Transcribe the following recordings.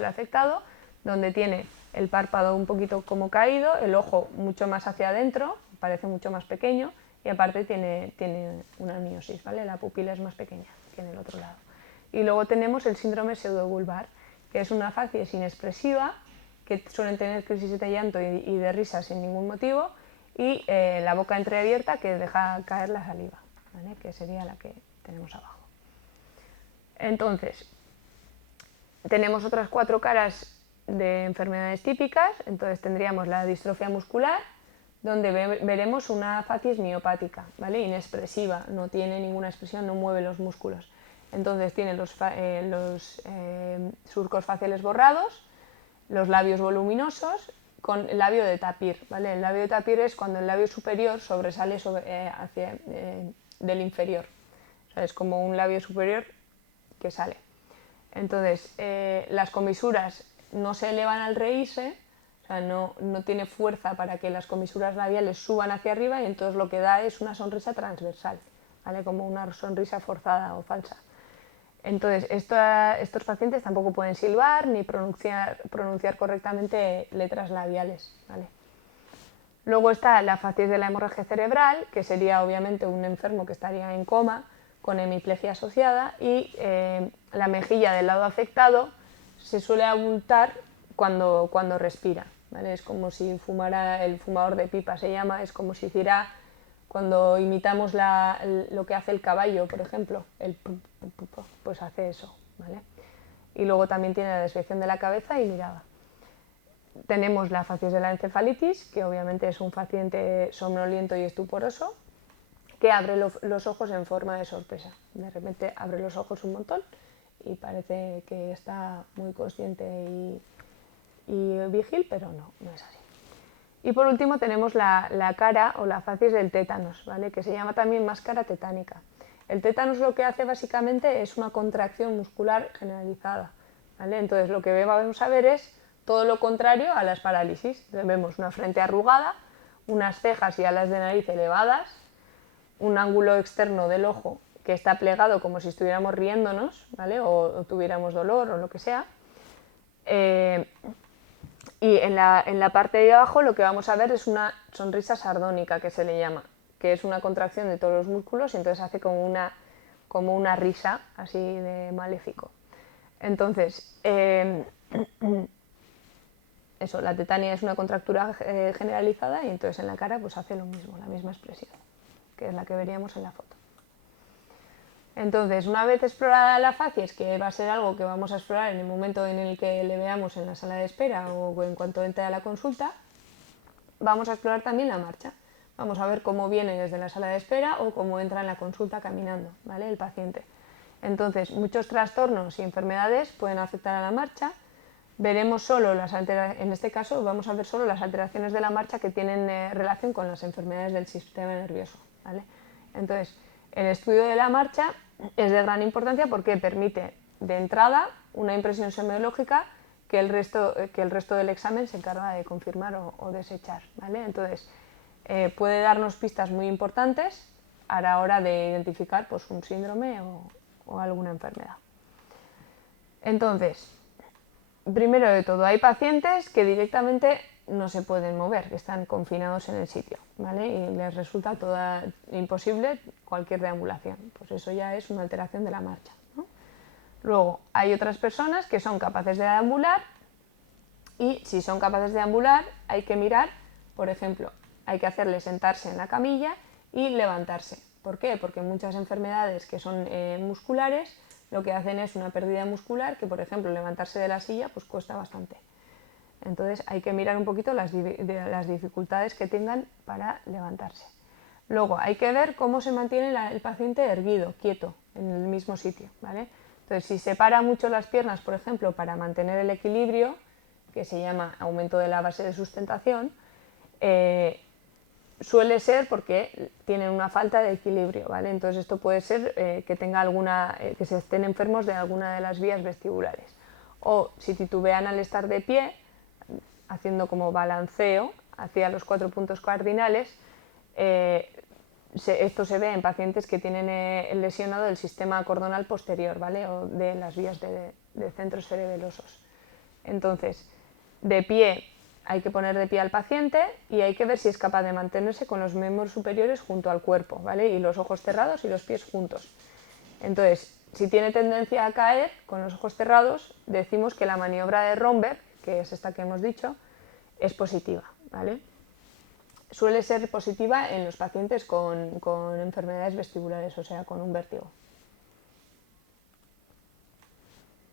el afectado, donde tiene el párpado un poquito como caído, el ojo mucho más hacia adentro, parece mucho más pequeño, y aparte tiene una miosis, ¿vale? La pupila es más pequeña que en el otro lado. Y luego tenemos el síndrome pseudobulbar, que es una facies inexpresiva, que suelen tener crisis de llanto y de risa sin ningún motivo, y la boca entreabierta que deja caer la saliva, ¿vale? Que sería la que tenemos abajo. Entonces, tenemos otras 4 caras de enfermedades típicas. Entonces tendríamos la distrofia muscular, donde veremos una facies miopática, ¿vale? Inexpresiva, no tiene ninguna expresión, no mueve los músculos. Entonces tiene los surcos faciales borrados, los labios voluminosos, con el labio de tapir, ¿vale? El labio de tapir es cuando el labio superior sobresale del inferior. O sea, es como un labio superior que sale. Entonces, las comisuras no se elevan al reírse, o sea, no tiene fuerza para que las comisuras labiales suban hacia arriba, y entonces lo que da es una sonrisa transversal, ¿vale? Como una sonrisa forzada o falsa. Entonces, estos pacientes tampoco pueden silbar ni pronunciar correctamente letras labiales, ¿vale? Luego está la facies de la hemorragia cerebral, que sería obviamente un enfermo que estaría en coma con hemiplegia asociada, y la mejilla del lado afectado se suele abultar cuando respira, ¿vale? Es como si fumara, el fumador de pipa se llama, es como si hiciera, cuando imitamos lo que hace el caballo, por ejemplo, pues hace eso, ¿vale? Y luego también tiene la desviación de la cabeza y mirada. Tenemos la facies de la encefalitis, que obviamente es un paciente somnoliento y estuporoso, que abre los ojos en forma de sorpresa. De repente abre los ojos un montón y parece que está muy consciente y vigil, pero no es así. Y por último tenemos la cara o la facies del tétanos, ¿vale? Que se llama también máscara tetánica. El tétanos lo que hace básicamente es una contracción muscular generalizada, ¿vale? Entonces lo que vamos a ver es todo lo contrario a las parálisis. Vemos una frente arrugada, unas cejas y alas de nariz elevadas, un ángulo externo del ojo que está plegado como si estuviéramos riéndonos, ¿vale? o tuviéramos dolor o lo que sea. Y en la parte de abajo lo que vamos a ver es una sonrisa sardónica, que se le llama, que es una contracción de todos los músculos y entonces hace como una risa así de maléfico. Entonces, eso, la tetania es una contractura generalizada, y entonces en la cara pues hace lo mismo, la misma expresión, que es la que veríamos en la foto. Entonces, una vez explorada la facies, que va a ser algo que vamos a explorar en el momento en el que le veamos en la sala de espera o en cuanto entre a la consulta, vamos a explorar también la marcha. Vamos a ver cómo viene desde la sala de espera o cómo entra en la consulta caminando, ¿vale? El paciente. Entonces, muchos trastornos y enfermedades pueden afectar a la marcha. Veremos solo en este caso vamos a ver solo las alteraciones de la marcha que tienen relación con las enfermedades del sistema nervioso, ¿vale? Entonces, el estudio de la marcha es de gran importancia porque permite, de entrada, una impresión semiológica que el resto del examen se encarga de confirmar o desechar, ¿vale? Entonces, puede darnos pistas muy importantes a la hora de identificar pues, un síndrome o alguna enfermedad. Entonces, primero de todo, hay pacientes que directamente no se pueden mover, que están confinados en el sitio, ¿vale? Y les resulta imposible cualquier deambulación. Pues eso ya es una alteración de la marcha, ¿no? Luego, hay otras personas que son capaces de deambular, y si son capaces de deambular, hay que mirar, por ejemplo, hay que hacerle sentarse en la camilla y levantarse. ¿Por qué? Porque muchas enfermedades que son musculares lo que hacen es una pérdida muscular que, por ejemplo, levantarse de la silla pues cuesta bastante. Entonces hay que mirar un poquito las dificultades que tengan para levantarse. Luego hay que ver cómo se mantiene el paciente erguido, quieto, en el mismo sitio, ¿vale? Entonces, si separa mucho las piernas, por ejemplo, para mantener el equilibrio, que se llama aumento de la base de sustentación, suele ser porque tienen una falta de equilibrio, ¿vale? Entonces esto puede ser que se estén enfermos de alguna de las vías vestibulares. O si titubean al estar de pie, haciendo como balanceo hacia los 4 puntos cardinales, esto se ve en pacientes que tienen lesionado el sistema cordonal posterior, ¿vale? O de las vías de centros cerebelosos. Entonces, de pie hay que poner de pie al paciente y hay que ver si es capaz de mantenerse con los miembros superiores junto al cuerpo, ¿vale? Y los ojos cerrados y los pies juntos. Entonces, si tiene tendencia a caer con los ojos cerrados, decimos que la maniobra de Romberg, que es esta que hemos dicho, es positiva, ¿vale? Suele ser positiva en los pacientes con enfermedades vestibulares, o sea, con un vértigo.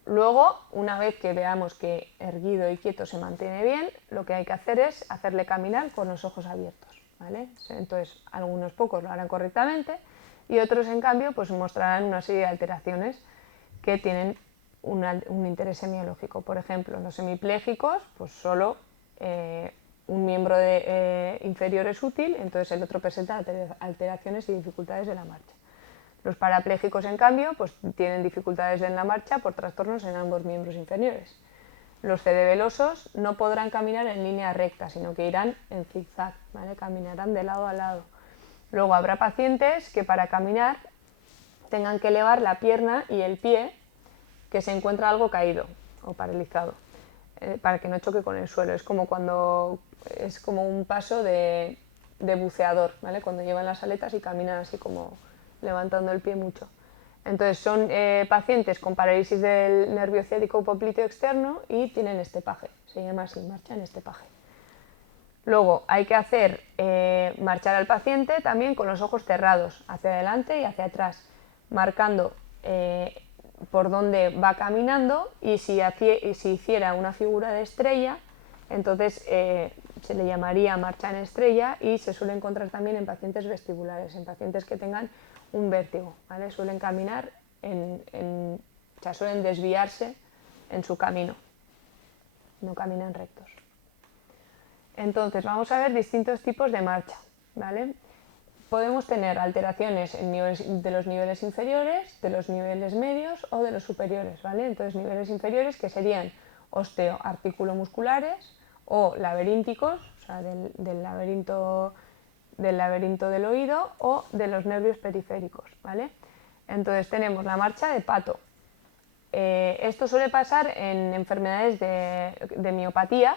Luego, una vez que veamos que erguido y quieto se mantiene bien, lo que hay que hacer es hacerle caminar con los ojos abiertos, ¿vale? Entonces, algunos pocos lo harán correctamente y otros, en cambio, pues mostrarán una serie de alteraciones que tienen un interés semiológico. Por ejemplo, los hemipléjicos, pues solo un miembro inferior es útil, entonces el otro presenta alteraciones y dificultades de la marcha. Los parapléjicos, en cambio, pues tienen dificultades en la marcha por trastornos en ambos miembros inferiores. Los cerebelosos no podrán caminar en línea recta, sino que irán en zigzag, ¿vale? Caminarán de lado a lado. Luego habrá pacientes que para caminar tengan que elevar la pierna y el pie que se encuentra algo caído o paralizado, para que no choque con el suelo. Es como un paso de buceador, ¿vale? Cuando llevan las aletas y caminan así como levantando el pie mucho. Entonces son pacientes con parálisis del nervio ciático popliteo externo y tienen estepaje, se llama así, marcha en estepaje. Luego hay que hacer marchar al paciente también con los ojos cerrados, hacia adelante y hacia atrás, marcando por dónde va caminando y si hiciera una figura de estrella, entonces se le llamaría marcha en estrella y se suele encontrar también en pacientes vestibulares, en pacientes que tengan un vértigo, ¿vale? Suelen caminar, o sea, suelen desviarse en su camino, no caminan rectos. Entonces vamos a ver distintos tipos de marcha, ¿vale? Podemos tener alteraciones de los niveles inferiores, de los niveles medios o de los superiores, ¿vale? Entonces niveles inferiores que serían osteoarticulomusculares o laberínticos, o sea, del laberinto del oído o de los nervios periféricos, ¿vale? Entonces tenemos la marcha de pato. Esto suele pasar en enfermedades de miopatía.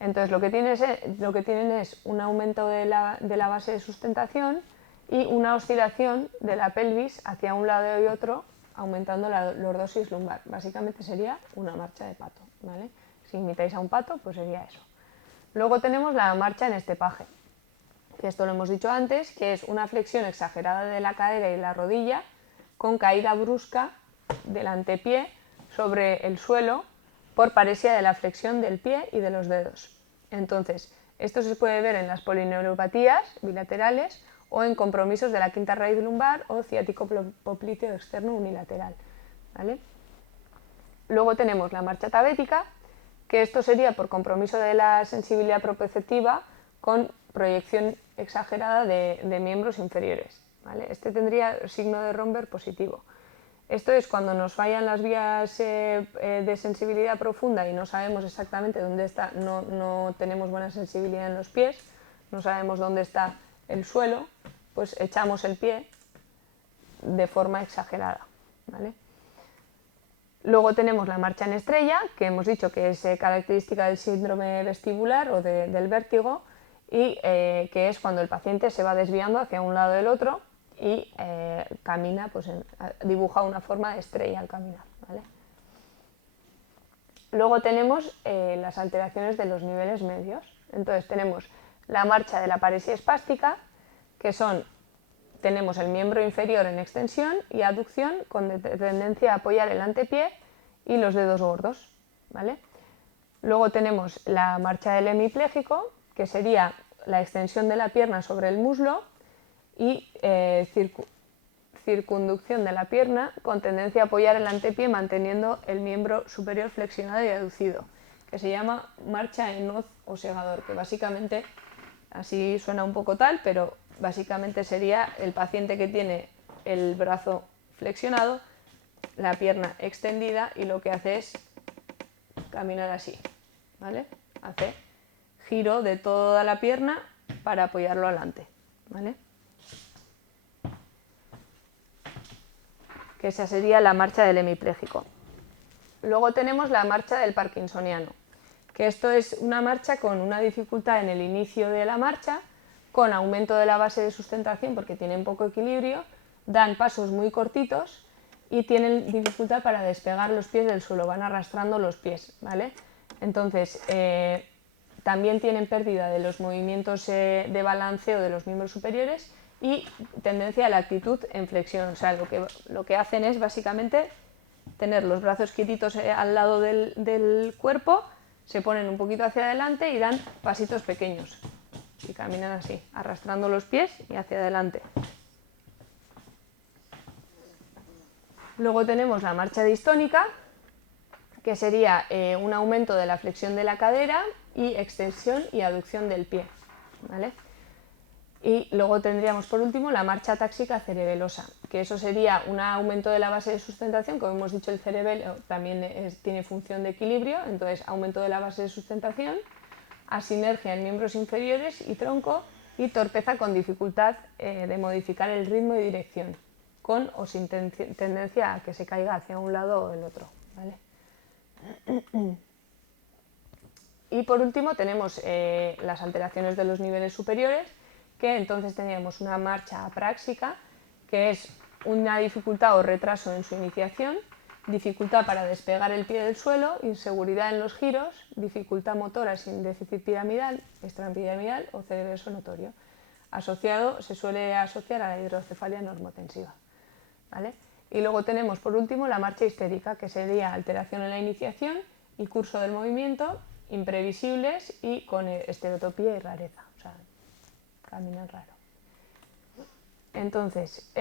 Entonces lo que tienen es un aumento de la base de sustentación y una oscilación de la pelvis hacia un lado y otro, aumentando la lordosis lumbar. Básicamente sería una marcha de pato, ¿vale? Si imitáis a un pato, pues sería eso. Luego tenemos la marcha en estepaje, que esto lo hemos dicho antes, que es una flexión exagerada de la cadera y la rodilla con caída brusca del antepié sobre el suelo por paresia de la flexión del pie y de los dedos. Entonces, esto se puede ver en las polineuropatías bilaterales o en compromisos de la quinta raíz lumbar o ciático popliteo externo unilateral, ¿vale? Luego tenemos la marcha tabética, que esto sería por compromiso de la sensibilidad proprioceptiva con proyección exagerada de miembros inferiores, ¿vale? Este tendría signo de Romberg positivo. Esto es cuando nos fallan las vías de sensibilidad profunda y no sabemos exactamente dónde está, no tenemos buena sensibilidad en los pies, no sabemos dónde está el suelo, pues echamos el pie de forma exagerada, ¿vale? Luego tenemos la marcha en estrella, que hemos dicho que es característica del síndrome vestibular o del vértigo y que es cuando el paciente se va desviando hacia un lado del otro y camina, pues dibuja una forma de estrella al caminar, ¿vale? Luego tenemos las alteraciones de los niveles medios. Entonces tenemos la marcha de la paresia espástica, que tenemos el miembro inferior en extensión y aducción con tendencia a apoyar el antepié y los dedos gordos, ¿vale? Luego tenemos la marcha del hemipléjico, que sería la extensión de la pierna sobre el muslo y circunducción de la pierna con tendencia a apoyar el antepié manteniendo el miembro superior flexionado y aducido, que se llama marcha en hoz o segador, que básicamente, así suena un poco tal, pero básicamente sería el paciente que tiene el brazo flexionado, la pierna extendida y lo que hace es caminar así, ¿vale? Hace giro de toda la pierna para apoyarlo adelante, ¿vale? Que esa sería la marcha del hemipléjico. Luego tenemos la marcha del parkinsoniano, que esto es una marcha con una dificultad en el inicio de la marcha, con aumento de la base de sustentación porque tienen poco equilibrio, dan pasos muy cortitos y tienen dificultad para despegar los pies del suelo, van arrastrando los pies, ¿vale? Entonces, también tienen pérdida de los movimientos de balanceo de los miembros superiores y tendencia a la actitud en flexión. O sea, lo que hacen es básicamente tener los brazos quietitos al lado del cuerpo, se ponen un poquito hacia adelante y dan pasitos pequeños. Y caminan así, arrastrando los pies y hacia adelante. Luego tenemos la marcha distónica, que sería un aumento de la flexión de la cadera y extensión y aducción del pie, ¿vale? Y luego tendríamos por último la marcha táxica cerebelosa, que eso sería un aumento de la base de sustentación. Como hemos dicho, el cerebelo también tiene función de equilibrio, entonces aumento de la base de sustentación, asinergia en miembros inferiores y tronco, y torpeza con dificultad de modificar el ritmo y dirección, con o sin tendencia a que se caiga hacia un lado o el otro, ¿vale? Y por último tenemos las alteraciones de los niveles superiores, que entonces teníamos una marcha apráxica, que es una dificultad o retraso en su iniciación, dificultad para despegar el pie del suelo, inseguridad en los giros, dificultad motora sin déficit piramidal, extrapiramidal o cerebeloso notorio. Se suele asociar a la hidrocefalia normotensiva, ¿vale? Y luego tenemos por último la marcha histérica, que sería alteración en la iniciación y curso del movimiento, imprevisibles y con estereotopía y rareza, o sea, caminan raro. Entonces,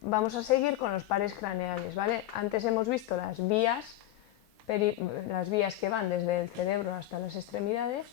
vamos a seguir con los pares craneales, ¿vale? Antes hemos visto las vías que van desde el cerebro hasta las extremidades,